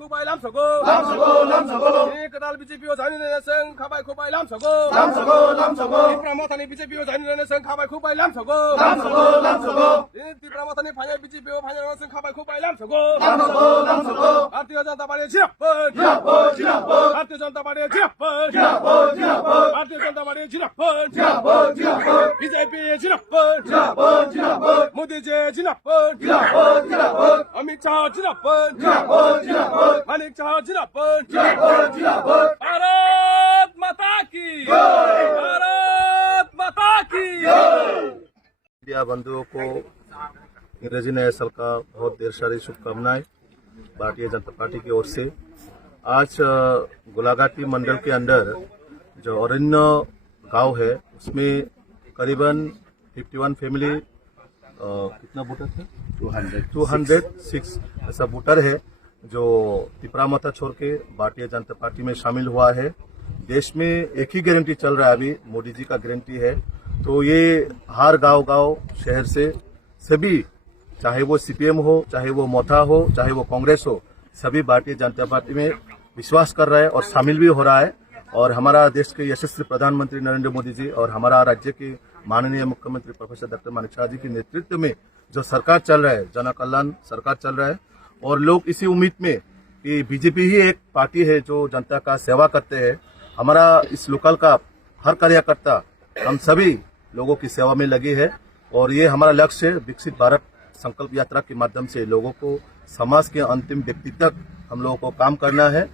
खुबाई लाम सगो कदाल बीजेपीओ जानि नेसन खाबाय खुबाई लाम सगो तिप्रामाथानि बीजेपीओ जानि नेसन खाबाय खुबाई लाम सगो तिप्रामाथानि फाइनाल बीजेपीओ फाइनाल नेसन खाबाय खुबाई लाम सगो Bharatiya Janata party जिराफत Bharatiya Janata party जिराफत Bharatiya Janata party जिराफत BJP जिराफत Modi ji जिराफत Amit Shah जिराफत Manik Shah जिराफत Bharat माता की भारत माता की। मीडिया बंधुओं को अंग्रेजी नए साल का बहुत ढेर सारी शुभकामनाएं भारतीय जनता पार्टी की ओर से। आज गोलाघाटी मंडल के अंदर जो अरण्य गांव है उसमें करीबन 51 फैमिली कितना वोटर थे 206 ऐसा वोटर है जो तिप्रामाथा छोड़ के भारतीय जनता पार्टी में शामिल हुआ है। देश में एक ही गारंटी चल रहा है, अभी मोदी जी का गारंटी है। तो ये हर गांव शहर से सभी, चाहे वो सीपीएम हो, चाहे वो मोथा हो, चाहे वो कांग्रेस हो, सभी भारतीय जनता पार्टी में विश्वास कर रहा है और शामिल भी हो रहा है। और हमारा देश के यशस्वी प्रधानमंत्री नरेंद्र मोदी जी और हमारा राज्य के माननीय मुख्यमंत्री प्रोफेसर डॉक्टर मानिक शाह जी के नेतृत्व में जो सरकार चल रहा है, जन कल्याण सरकार चल रहा है। और लोग इसी उम्मीद में कि बीजेपी ही एक पार्टी है जो जनता का सेवा करते हैं। हमारा इस लोकल का हर कार्यकर्ता हम सभी लोगों की सेवा में लगी है और ये हमारा लक्ष्य है। विकसित भारत संकल्प यात्रा के माध्यम से लोगों को समाज के अंतिम व्यक्ति तक हम लोगों को काम करना है।